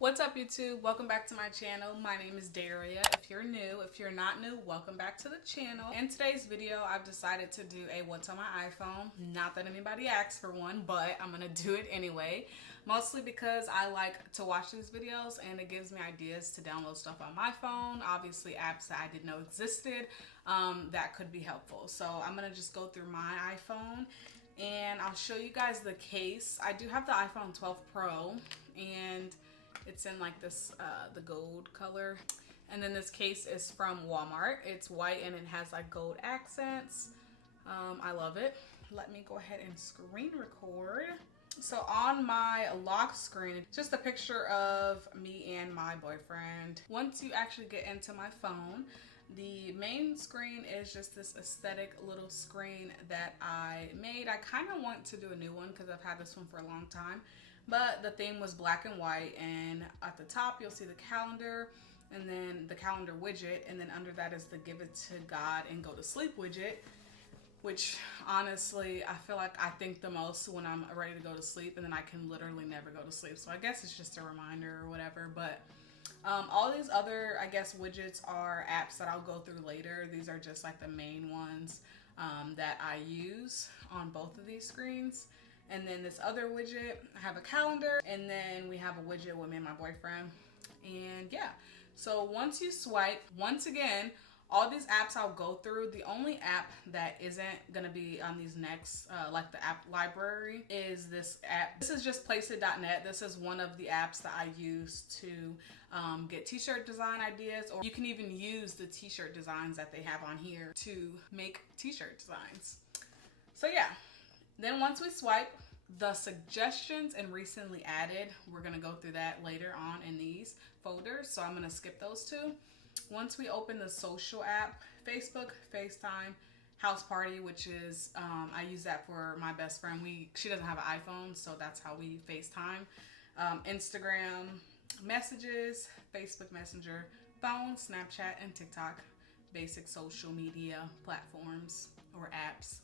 What's up, YouTube? Welcome back to my channel. My name is Daria. If you're new, if you're not new, welcome back to the channel. In today's video, I've decided to do a what's on my iPhone. Not that anybody asked for one, but I'm gonna do it anyway. Mostly because I like to watch these videos and it gives me ideas to download stuff on my phone. Obviously apps that I didn't know existed that could be helpful. So I'm gonna just go through my iPhone and I'll show you guys the case. I do have the iPhone 12 Pro and it's in like this, the gold color. And then this case is from Walmart. It's white and it has like gold accents. I love it. Let me go ahead and screen record. So on my lock screen, it's just a picture of me and my boyfriend. Once you actually get into my phone, the main screen is just this aesthetic little screen that I made. I kind of want to do a new one because I've had this one for a long time. But the theme was black and white, and at the top you'll see the calendar and then the calendar widget, and then under that is the give it to God and go to sleep widget, which honestly I feel like I think the most when I'm ready to go to sleep, and then I can literally never go to sleep. So I guess it's just a reminder or whatever. But all these other, I guess, widgets are apps that I'll go through later. These are just like the main ones that I use on both of these screens. And then this other widget, I have a calendar, and then we have a widget with me and my boyfriend. And yeah, so once you swipe, once again, all these apps I'll go through. The only app that isn't gonna be on these next, like the app library, is this app. This is just placeit.net. This is one of the apps that I use to get t-shirt design ideas, or you can even use the t-shirt designs that they have on here to make t-shirt designs. So yeah. Then once we swipe, the suggestions and recently added, we're gonna go through that later on in these folders. So I'm gonna skip those two. Once we open the social app, Facebook, FaceTime, House Party, which is, I use that for my best friend. She doesn't have an iPhone, so that's how we FaceTime. Instagram, messages, Facebook Messenger, phone, Snapchat, and TikTok. Basic social media platforms or apps.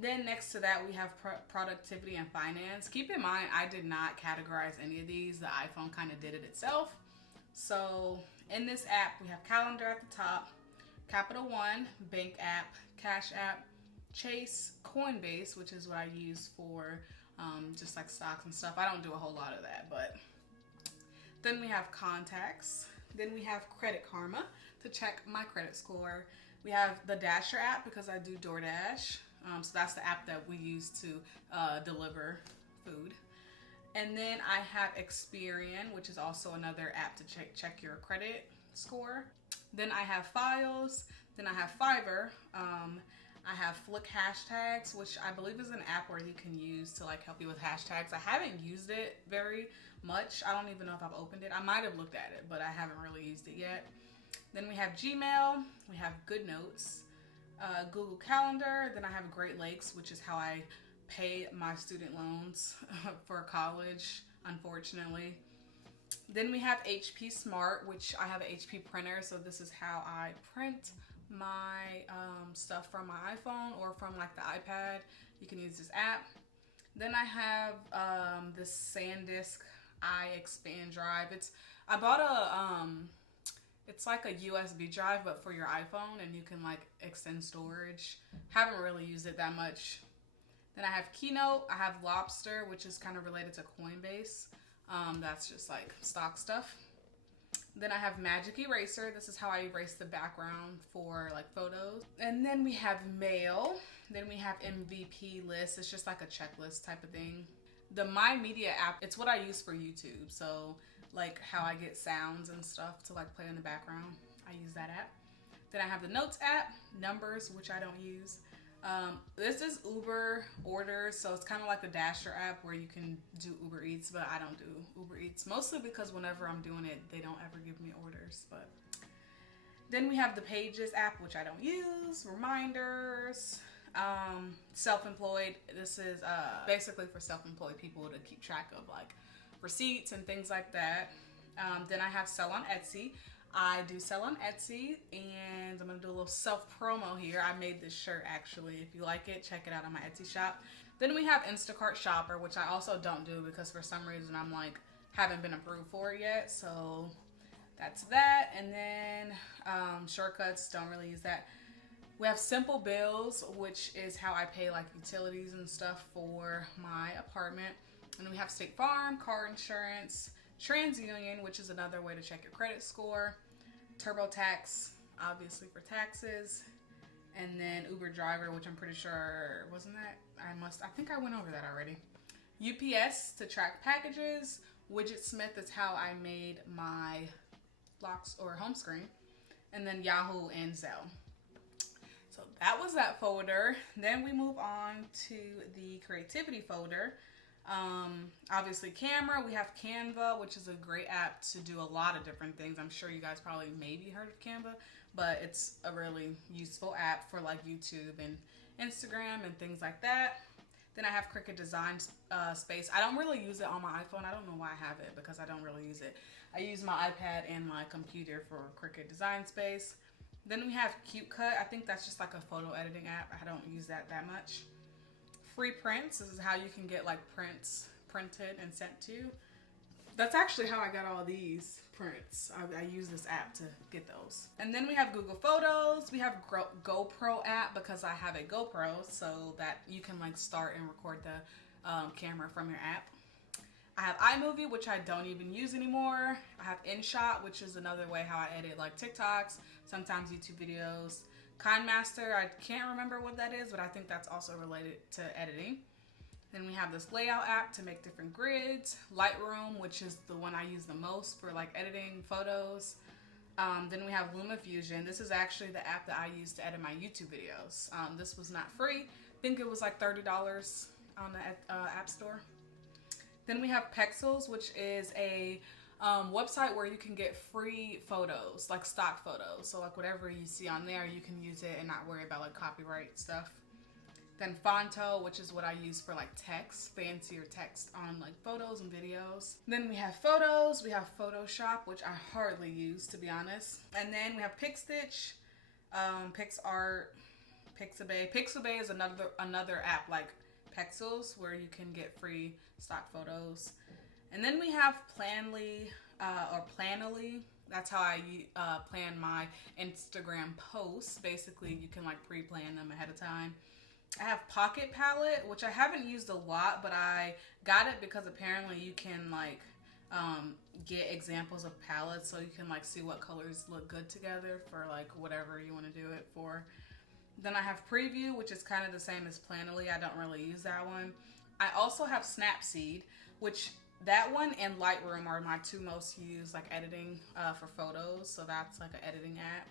Then next to that, we have productivity and finance. Keep in mind, I did not categorize any of these. The iPhone kind of did it itself. So in this app, we have calendar at the top, Capital One, bank app, cash app, Chase, Coinbase, which is what I use for just like stocks and stuff. I don't do a whole lot of that, but then we have contacts. Then we have Credit Karma to check my credit score. We have the Dasher app because I do DoorDash. So that's the app that we use to deliver food. And then I have Experian, which is also another app to check your credit score. Then I have Files. Then I have Fiverr. I have Flick Hashtags, which I believe is an app where you can use to like help you with hashtags. I haven't used it very much. I don't even know if I've opened it. I might have looked at it, but I haven't really used it yet. Then we have Gmail. We have Good Notes. Google Calendar. Then I have Great Lakes, which is how I pay my student loans for college, unfortunately. Then we have HP Smart, which I have an HP printer, so this is how I print my stuff from my iPhone or from like the iPad. You can use this app. Then I have this SanDisk iExpand drive. I bought a it's like a USB drive, but for your iPhone, and you can like extend storage. Haven't really used it that much. Then I have Keynote. I have Lobster, which is kind of related to Coinbase. That's just like stock stuff. Then I have Magic Eraser. This is how I erase the background for like photos. And then we have Mail. Then we have MVP List. It's just like a checklist type of thing. The My Media app, it's what I use for YouTube. So like how I get sounds and stuff to like play in the background, I use that app. Then I have the Notes app, Numbers, which I don't use. This is Uber Orders, so it's kind of like the Dasher app where you can do Uber Eats, but I don't do Uber Eats, mostly because whenever I'm doing it, they don't ever give me orders. But then we have the Pages app, which I don't use, Reminders, Self-Employed. This is basically for self-employed people to keep track of like receipts and things like that. Then I have Sell on Etsy. I do sell on Etsy, and I'm gonna do a little self promo here. I made this shirt actually. If you like it, check it out on my Etsy shop. Then we have Instacart Shopper, which I also don't do because for some reason I'm like haven't been approved for it yet. So that's that. And then shortcuts, don't really use that. We have simple bills, which is how I pay like utilities and stuff for my apartment. And then we have State Farm, car insurance, TransUnion, which is another way to check your credit score, TurboTax, obviously for taxes, and then Uber driver, which I'm pretty sure, wasn't that? I think I went over that already. UPS to track packages. Widgetsmith is how I made my locks or home screen. And then Yahoo and Zelle. So that was that folder. Then we move on to the creativity folder. Obviously camera, we have Canva, which is a great app to do a lot of different things. I'm sure you guys probably maybe heard of Canva, but it's a really useful app for like YouTube and Instagram and things like that. Then I have Cricut Design Space. I don't really use it on my iPhone. I don't know why I have it, because I don't really use it. I use my iPad and my computer for Cricut Design Space. Then we have CuteCut. I think that's just like a photo editing app. I don't use that much. Free prints. This is how you can get like prints printed and sent to you. That's actually how I got all these prints. I use this app to get those. And then we have Google Photos. We have GoPro app, because I have a GoPro, so that you can like start and record the camera from your app. I have iMovie, which I don't even use anymore. I have InShot, which is another way how I edit like TikToks, sometimes YouTube videos. KineMaster, I can't remember what that is, but I think that's also related to editing. Then we have this layout app to make different grids. Lightroom, which is the one I use the most for like editing photos. Then we have LumaFusion. This is actually the app that I use to edit my YouTube videos. This was not free. I think it was like $30 on the App Store. Then we have Pexels, which is a website where you can get free photos, like stock photos. So like whatever you see on there, you can use it and not worry about like copyright stuff. Then Fonto, which is what I use for like text, fancier text on like photos and videos. Then we have Photos, we have Photoshop, which I hardly use, to be honest. And then we have PicStitch, PixArt, Pixabay. Pixabay is another app like Pexels where you can get free stock photos. And then we have Planly or Planoly. That's how I plan my Instagram posts. Basically, you can like pre-plan them ahead of time. I have Pocket Palette, which I haven't used a lot, but I got it because apparently you can like get examples of palettes, so you can like see what colors look good together for like whatever you want to do it for. Then I have Preview, which is kind of the same as Planoly. I don't really use that one. I also have Snapseed, which that one and Lightroom are my two most used like editing for photos. So that's like an editing app.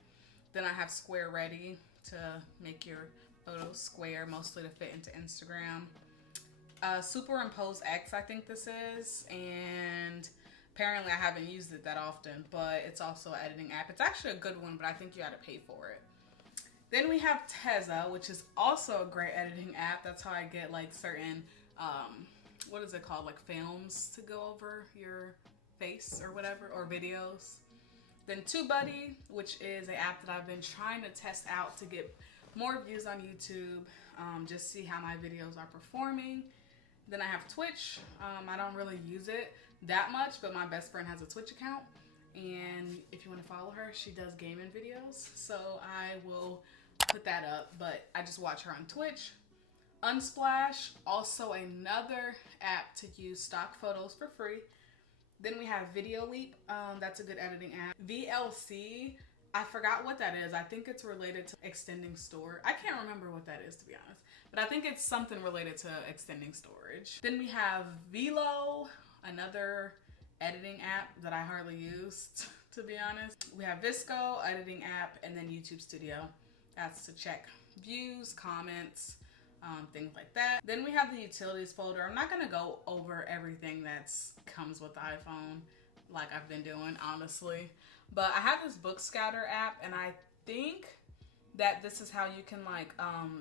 Then I have Square Ready to make your photos square, mostly to fit into Instagram. Superimpose X, I think this is, and apparently I haven't used it that often, but it's also an editing app. It's actually a good one, but I think you got to pay for it. Then we have Tezza, which is also a great editing app. That's how I get like certain, what is it called, like films to go over your face or whatever, or videos. Then TubeBuddy, which is an app that I've been trying to test out to get more views on YouTube, just see how my videos are performing. Then I have Twitch. I don't really use it that much, but my best friend has a Twitch account, and if you want to follow her, she does gaming videos, so I will put that up, but I just watch her on Twitch. Unsplash, also another app to use stock photos for free. Then we have Video Leap, that's a good editing app. VLC, I forgot what that is. I think it's related to extending storage. I can't remember what that is, to be honest, but I think it's something related to extending storage. Then we have Velo, another editing app that I hardly use, to be honest. We have Visco, editing app, and then YouTube Studio. That's to check views, comments, things like that. Then we have the utilities folder. I'm not gonna go over everything that comes with the iPhone like I've been doing, honestly. But I have this Book Scouter app, and I think that this is how you can like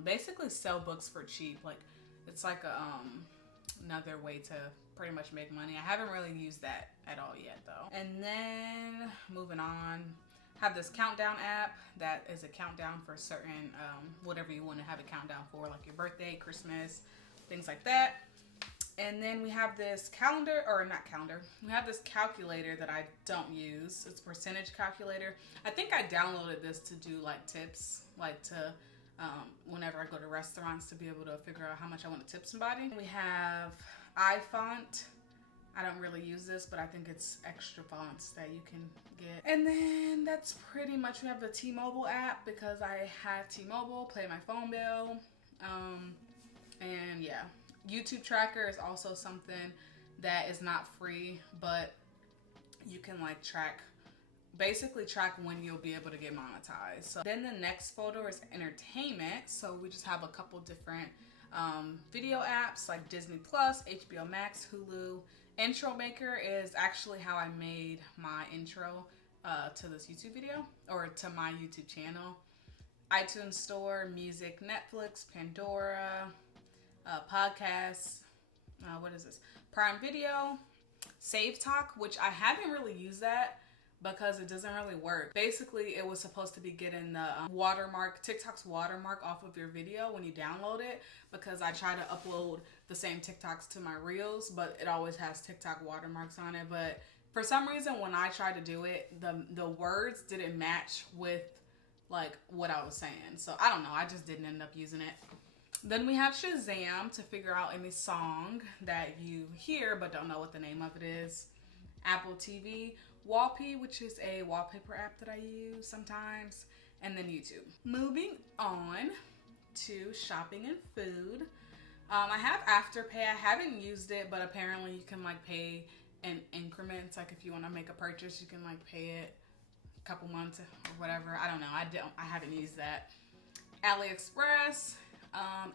basically sell books for cheap. Like it's like a another way to pretty much make money. I haven't really used that at all yet though. And then moving on, have this countdown app that is a countdown for certain whatever you want to have a countdown for, like your birthday, Christmas, things like that. And then we have this calendar, or not calendar, we have this calculator that I don't use. It's a percentage calculator. I think I downloaded this to do like tips, like to whenever I go to restaurants, to be able to figure out how much I want to tip somebody. We have iFont. I don't really use this, but I think it's extra fonts that you can get. And then that's pretty much, we have the T-Mobile app because I have T-Mobile, pay my phone bill. And yeah, YouTube tracker is also something that is not free, but you can like basically track when you'll be able to get monetized. So then the next folder is entertainment. So we just have a couple different video apps like Disney Plus, HBO Max, Hulu. Intro Maker is actually how I made my intro to this YouTube video, or to my YouTube channel. iTunes Store, music, Netflix, Pandora, podcasts, what is this? Prime Video, Save Talk, which I haven't really used that because it doesn't really work. Basically, it was supposed to be getting the watermark, TikTok's watermark off of your video when you download it, because I try to upload the same TikToks to my Reels, but it always has TikTok watermarks on it. But for some reason, when I tried to do it, the words didn't match with like what I was saying. So I don't know, I just didn't end up using it. Then we have Shazam to figure out any song that you hear but don't know what the name of it is. Apple TV, Wallpy, which is a wallpaper app that I use sometimes, and then YouTube. Moving on to shopping and food. I have Afterpay. I haven't used it, but apparently you can like pay in increments. Like if you want to make a purchase, you can like pay it a couple months or whatever. I don't know. I haven't used that. AliExpress,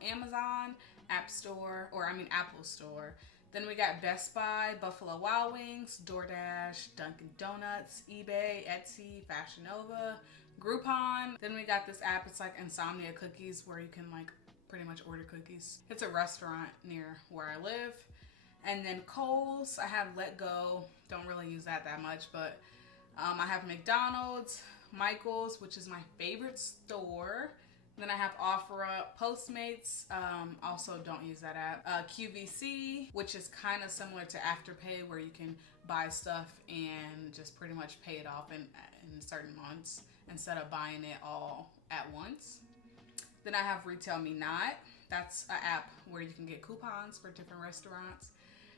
Amazon, Apple Store. Then we got Best Buy, Buffalo Wild Wings, DoorDash, Dunkin' Donuts, eBay, Etsy, Fashion Nova, Groupon. Then we got this app, it's like Insomnia Cookies, where you can like pretty much order cookies. It's a restaurant near where I live. And then Kohl's, I have Let Go. Don't really use that much, but I have McDonald's, Michael's, which is my favorite store. Then I have OfferUp, Postmates, also don't use that app. QVC, which is kind of similar to Afterpay, where you can buy stuff and just pretty much pay it off in certain months instead of buying it all at once. Then I have Retail Me Not. That's an app where you can get coupons for different restaurants.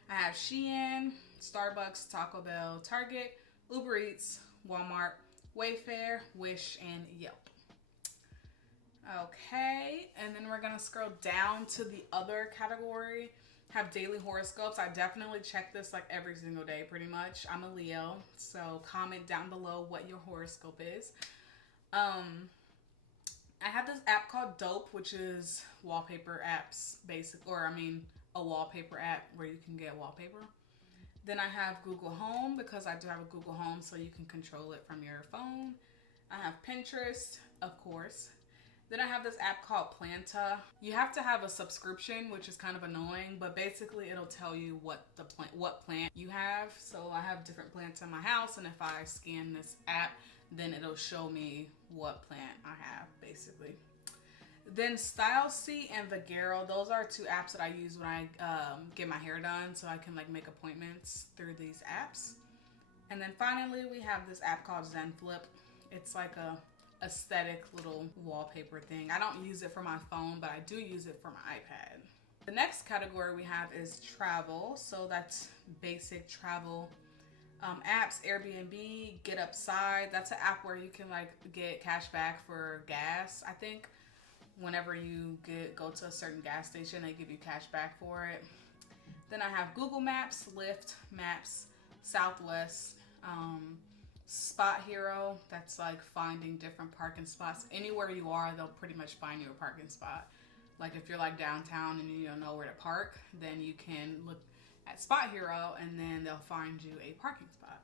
I have Shein, Starbucks, Taco Bell, Target, Uber Eats, Walmart, Wayfair, Wish, and Yelp. Okay, and then we're gonna scroll down to the other category. Have daily horoscopes. I definitely check this like every single day pretty much. I'm a Leo, so comment down below what your horoscope is. I have this app called Dope, which is wallpaper apps, a wallpaper app where you can get wallpaper. Then I have Google Home, because I do have a Google Home, so you can control it from your phone. I have Pinterest, of course. Then I have this app called Planta. You have to have a subscription, which is kind of annoying, but basically it'll tell you what plant you have. So I have different plants in my house, and if I scan this app, then it'll show me what plant I have, basically. Then StyleSeat and Vagero, those are two apps that I use when I get my hair done, so I can like make appointments through these apps. And then finally, we have this app called ZenFlip. It's like a aesthetic little wallpaper thing. I don't use it for my phone, but I do use it for my iPad. The next category we have is travel. So that's basic travel apps. Airbnb, Get Upside. That's an app where you can like get cash back for gas. I think whenever you go to a certain gas station, they give you cash back for it. Then I have Google Maps, Lyft, Maps, Southwest, Spot Hero. That's like finding different parking spots. Anywhere you are, they'll pretty much find you a parking spot. Like if you're like downtown and you don't know where to park, then you can look at Spot Hero and then they'll find you a parking spot.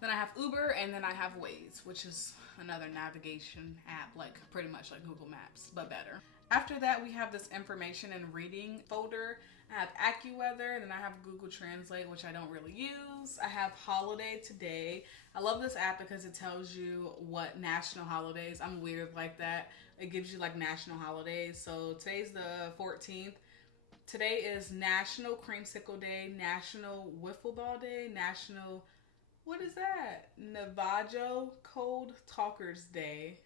Then I have Uber, and then I have Waze, which is another navigation app, like pretty much like Google Maps, but better. After that, we have this information and reading folder. I have AccuWeather, and then I have Google Translate, which I don't really use. I have Holiday Today. I love this app because it tells you what national holidays. I'm weird like that. It gives you like national holidays. So today's the 14th. Today is National Creamsicle Day, National Wiffle Ball Day, National, what is that? Navajo Cold Talkers Day,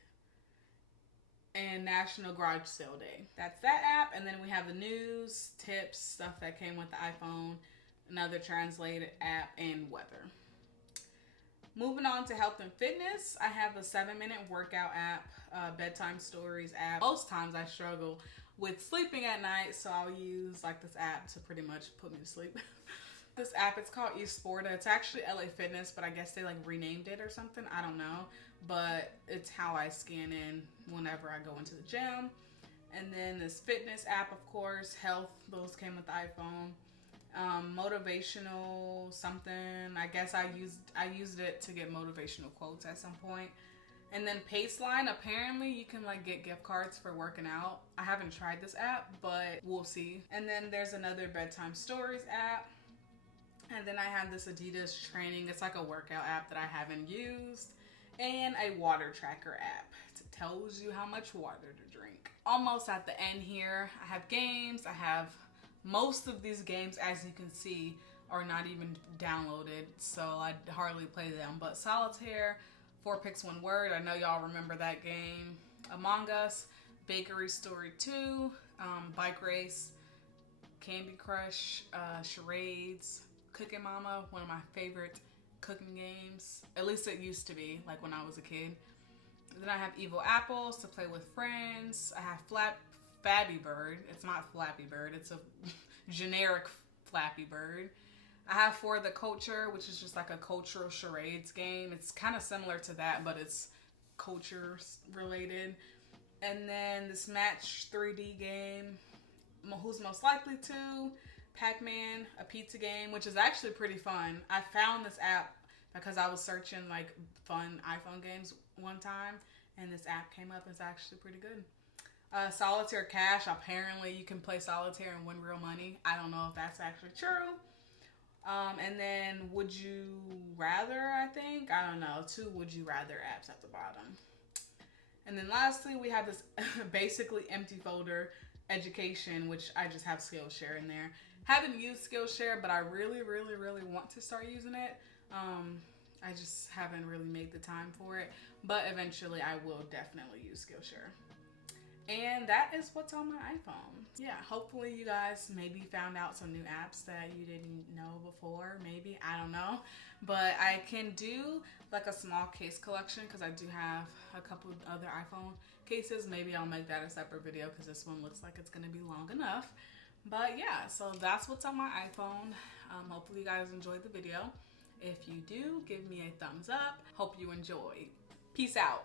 and National Garage Sale Day. That's that app. And then we have the news, tips, stuff that came with the iPhone, another translated app, and weather. Moving on to health and fitness, I have a 7-minute workout app, bedtime stories app. Most times I struggle with sleeping at night, so I'll use like this app to pretty much put me to sleep. This app, it's called Esporta. It's actually LA Fitness, but I guess they like renamed it or something. I don't know, but it's how I scan in whenever I go into the gym. And then this fitness app, of course, health, those came with the iPhone. Motivational something, I guess I used it to get motivational quotes at some point. And then Paceline, apparently you can like get gift cards for working out. I haven't tried this app, but we'll see. And then there's another bedtime stories app. And then I have this Adidas training. It's like a workout app that I haven't used. And a water tracker app. It tells you how much water to drink. Almost at the end here, I have games. I have most of these games, as you can see, are not even downloaded, so I hardly play them. But Solitaire, 4 Picks 1 Word, I know y'all remember that game. Among Us, Bakery Story 2, Bike Race, Candy Crush, Charades, Cooking Mama, one of my favorite cooking games. At least it used to be, like when I was a kid. Then I have Evil Apples to play with friends. I have Flappy Bird. It's not Flappy Bird. It's a generic Flappy Bird. I have For the Culture, which is just like a cultural charades game. It's kind of similar to that, but it's culture related. And then this Match 3D game, Who's Most Likely To, Pac-Man, a pizza game, which is actually pretty fun. I found this app because I was searching like fun iPhone games one time, and this app came up. It's actually pretty good. Solitaire Cash, apparently you can play solitaire and win real money. I don't know if that's actually true. And then Would You Rather, I think. I don't know. 2 Would You Rather apps at the bottom. And then lastly, we have this basically empty folder, Education, which I just have Skillshare in there. Haven't used Skillshare, but I really, really, really want to start using it. I just haven't really made the time for it. But eventually I will definitely use Skillshare. And that is what's on my iPhone. Yeah, hopefully you guys maybe found out some new apps that you didn't know before. Maybe, I don't know. But I can do like a small case collection because I do have a couple other iPhone cases. Maybe I'll make that a separate video because this one looks like it's going to be long enough. But yeah, so that's what's on my iPhone. Hopefully you guys enjoyed the video. If you do, give me a thumbs up. Hope you enjoyed. Peace out.